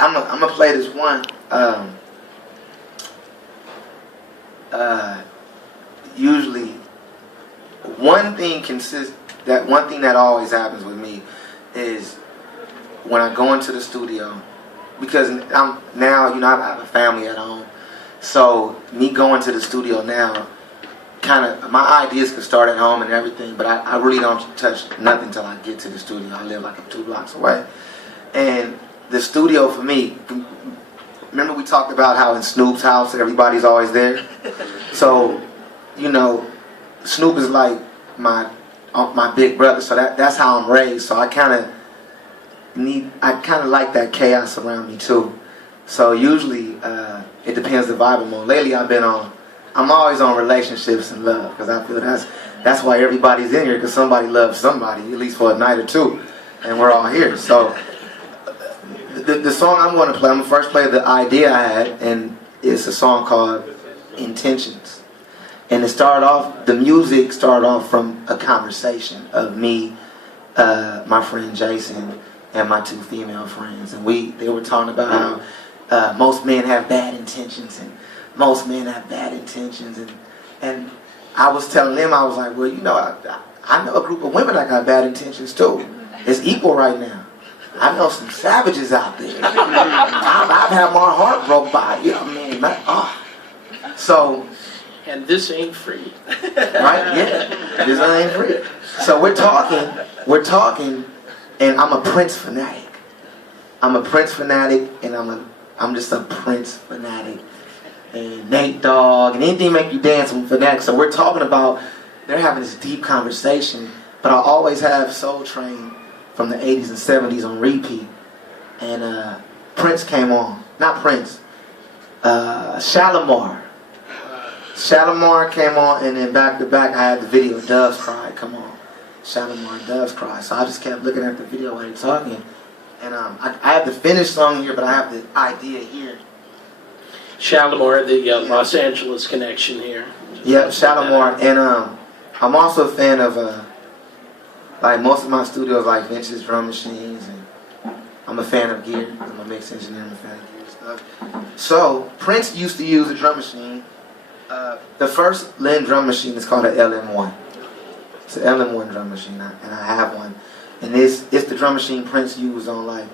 I'm gonna play this one. Usually, one thing that always happens with me is when I go into the studio, because I'm now, you know, I have a family at home, so me going to the studio now, kind of, my ideas could start at home and everything, but I really don't touch nothing till I get to the studio. I live like 2 blocks away, and the studio for me, remember we talked about how in Snoop's house everybody's always there? So, you know, Snoop is like my big brother, so that's how I'm raised. So I kind of like that chaos around me too. So usually it depends the vibe I'm on. Lately I'm always on relationships and love, because I feel that's why everybody's in here, because somebody loves somebody, at least for a night or two, and we're all here. So the song I'm going to play, I'm going to first play the idea I had, and it's a song called Intentions. And the music started off from a conversation of me, my friend Jason, and my 2 female friends. And they were talking about how most men have bad intentions, and most men have bad intentions. And I was telling them, I was like, well, you know, I know a group of women that got bad intentions too. It's equal right now. I know some savages out there. I've had my heart broke by, you know what I mean? So... And this ain't free. Right? Yeah. This ain't free. So we're talking, and I'm a Prince fanatic. I'm a Prince fanatic, and I'm just a Prince fanatic. And Nate Dogg, and anything make you dance, I'm a fanatic. So we're talking about, they're having this deep conversation, but I always have Soul Train from the 80s and 70s on repeat. And Prince came on. Not Prince. Shalimar. Shalimar came on, and then back to back I had the video Doves Cry come on. Shalimar Doves Cry. So I just kept looking at the video while they were talking. And I have the finished song here, but I have the idea here. Shalimar, the Los Angeles connection here. Yep, Shalimar. And I'm also a fan of, like most of my studios, like vintage drum machines. And I'm a fan of gear. I'm a mix engineer, I'm a fan of gear stuff. So Prince used to use a drum machine. The first Lynn drum machine is called an LM1. It's an LM1 drum machine, and I have one. And it's the drum machine Prince used on, like,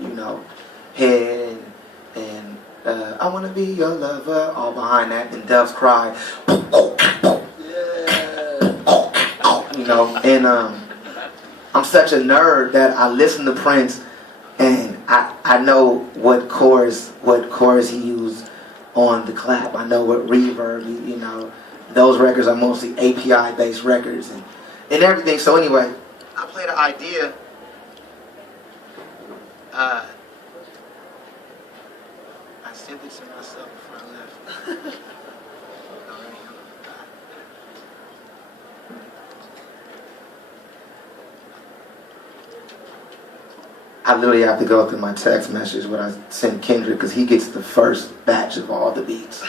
you know, Head and I Wanna Be Your Lover, all behind that, and Doves Cry. You know, and I'm such a nerd that I listen to Prince, and I know what chorus he used on the clap. I know what reverb, you know, those records are mostly API-based records and everything. So anyway, I played an idea. I sent it to myself before I left. I literally have to go through my text message when I send Kendrick, because he gets the first batch of all the beats.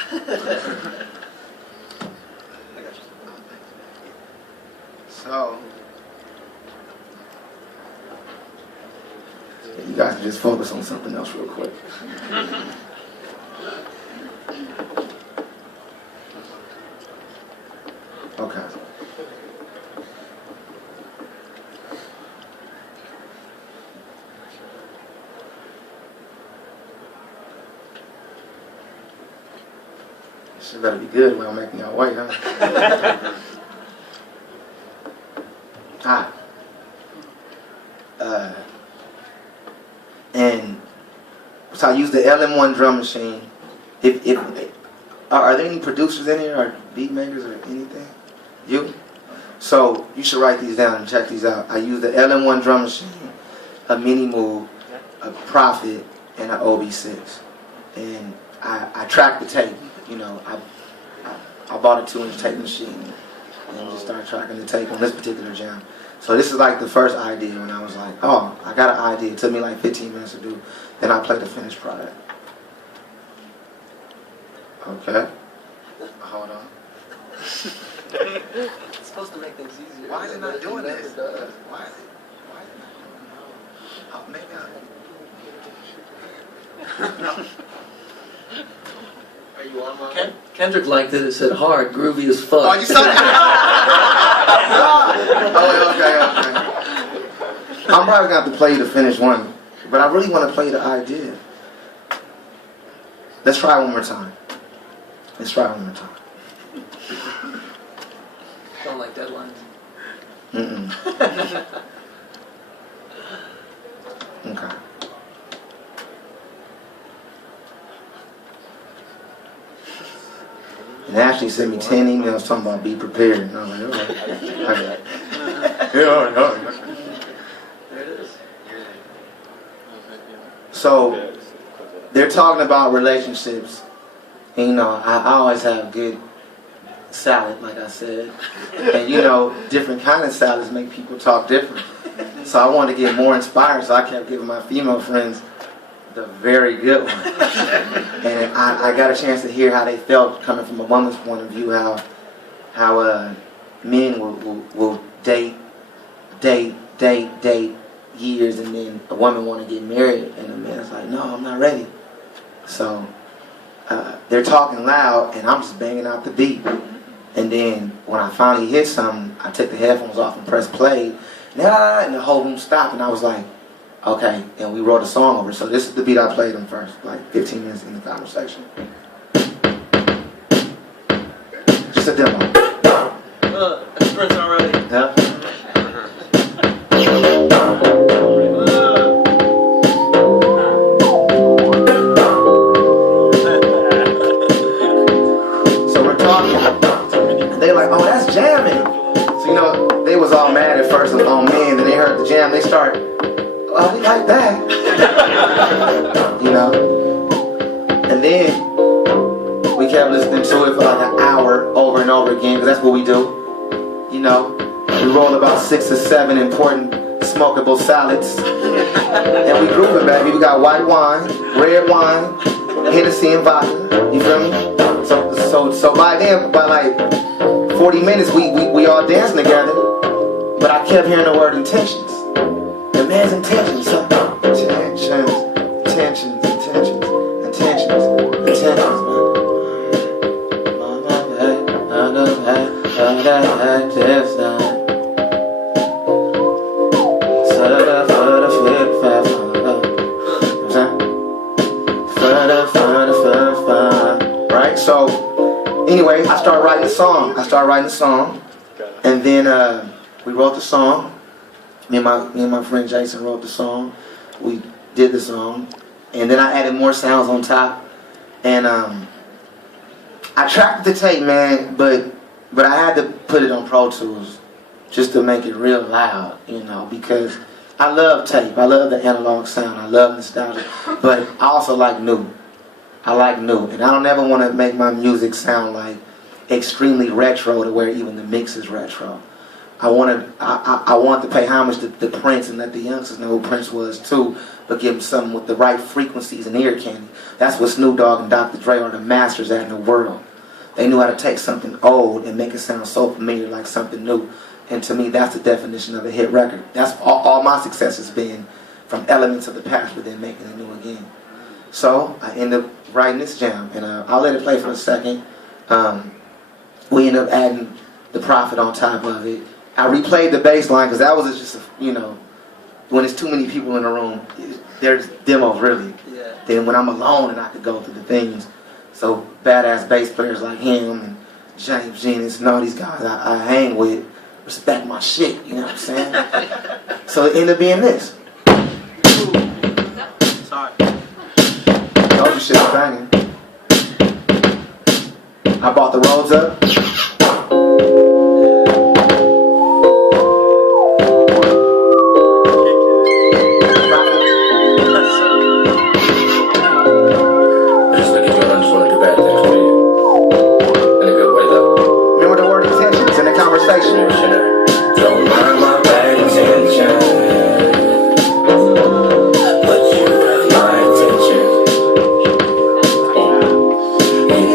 So, you guys can just focus on something else real quick. Okay. This better be good when I'm making y'all wait, huh? And so I use the LM1 drum machine. Are there any producers in here, or beat makers, or anything? You? So you should write these down and check these out. I use the LM1 drum machine, a Mini Move, a Prophet, and an OB6. And I track the tape. You know, I bought a 2-inch tape machine and just started tracking the tape on this particular jam. So this is like the first idea when I was like, oh, I got an idea. It took me like 15 minutes to do. Then I played the finished product. Okay. Hold on. It's supposed to make things easier. Why is it not doing this? Why is it not doing this? Oh, maybe Are you on my Kendrick liked it. It said hard, groovy as fuck. Oh, you saw that? Oh, okay. I'm probably going to have to play you the finished one, but I really want to play the idea. Let's try one more time. Don't like deadlines. Mm-mm. Okay. And Ashley sent me 10 emails talking about be prepared. And I was like, okay. Yeah, all right. There it is. So, they're talking about relationships. And, you know, I always have good salad, like I said. And, you know, different kind of salads make people talk different. So I wanted to get more inspired, so I kept giving my female friends the very good one. And I got a chance to hear how they felt coming from a woman's point of view, how men will date years, and then a woman want to get married, and the man's like, no, I'm not ready. So they're talking loud, and I'm just banging out the beat. And then when I finally hit something, I took the headphones off and pressed play, and the whole room stopped, and I was like, okay, and we wrote a song over. So this is the beat I played them first, like 15 minutes in the conversation. Just a demo. That's Prince already. Yeah. So we're talking, and they're like, oh, that's jamming. So, you know, they was all mad at first on me, and then they heard the jam, they start, oh, we like that. You know? And then we kept listening to it for like an hour over and over again, because that's what we do. You know? We roll about 6 or 7 important smokable salads. And we group it, baby. We got white wine, red wine, Hennessy and vodka. You feel me? So by then, by like 40 minutes, we all dancing together. But I kept hearing the word intentions. The man's intentions, huh? Intentions. Right? So, anyway, I started writing the song. And then we wrote the song. Me and my friend Jason wrote the song. We did the song, and then I added more sounds on top. And I tracked the tape, man, but I had to put it on Pro Tools just to make it real loud, you know, because I love tape. I love the analog sound. I love nostalgia, but I also like new. I like new, and I don't ever want to make my music sound like extremely retro to where even the mix is retro. I want to pay homage to Prince and let the youngsters know who Prince was too, but give them something with the right frequencies and ear candy. That's what Snoop Dogg and Dr. Dre are the masters at in the world. They knew how to take something old and make it sound so familiar like something new. And to me, that's the definition of a hit record. That's all my success has been, from elements of the past but then making it new again. So I ended up writing this jam, and I'll let it play for a second. We ended up adding the Prophet on top of it. I replayed the bass line because that was just, you know, when there's too many people in the room, there's demos really. Yeah. Then when I'm alone and I could go through the things, so badass bass players like him and James Genius and all these guys I hang with respect my shit, you know what I'm saying? So it ended up being this. Sorry. Told you shit was banging. I bought the Rhodes up.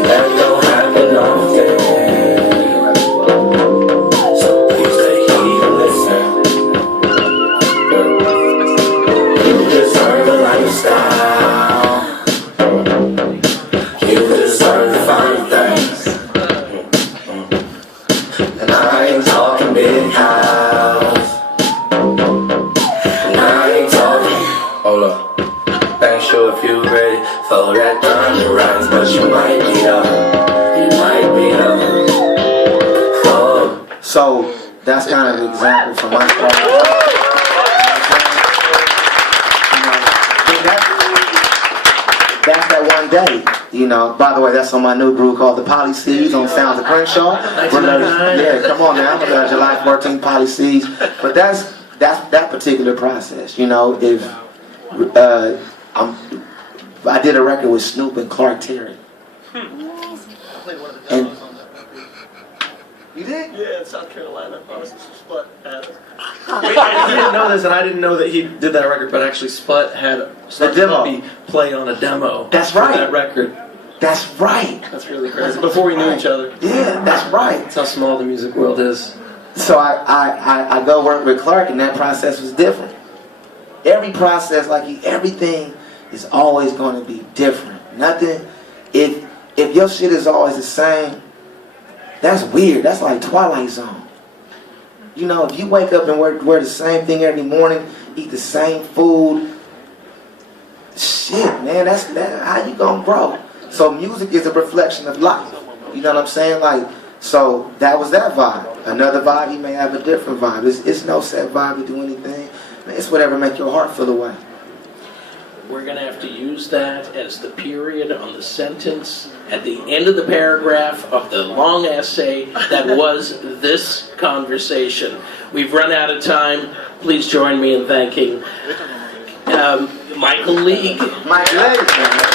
That don't happen often. Ain't sure if you ready for that time to rise, but you might be up. You might be up. Oh. So that's kind of an example from my part. That's that one day, you know. By the way, that's on my new group called the Polyseeds on Sounds of Crenshaw. Yeah, come on now, July 14th Polyseeds. But that's that particular process, you know. If I did a record with Snoop and Clark Terry. And You did? Yeah, in South Carolina. Honestly, Sput had it. I didn't know this, and I didn't know that he did that record, but actually Sput had Snarky demo. Puppy play on a demo. That's for right. that record. That's right. That's really crazy. Before we knew each other. Yeah, that's right. That's how small the music world is. So I go work with Clark, and that process was different. Every process, everything is always going to be different. Nothing, if your shit is always the same, that's weird. That's like Twilight Zone. You know, if you wake up and wear the same thing every morning, eat the same food, shit, man, that's how you gonna grow. So music is a reflection of life. You know what I'm saying? So that was that vibe. Another vibe, you may have a different vibe. It's no set vibe to do anything. It's whatever make your heart feel away. We're going to have to use that as the period on the sentence at the end of the paragraph of the long essay that was this conversation. We've run out of time. Please join me in thanking Michael League. Mike League.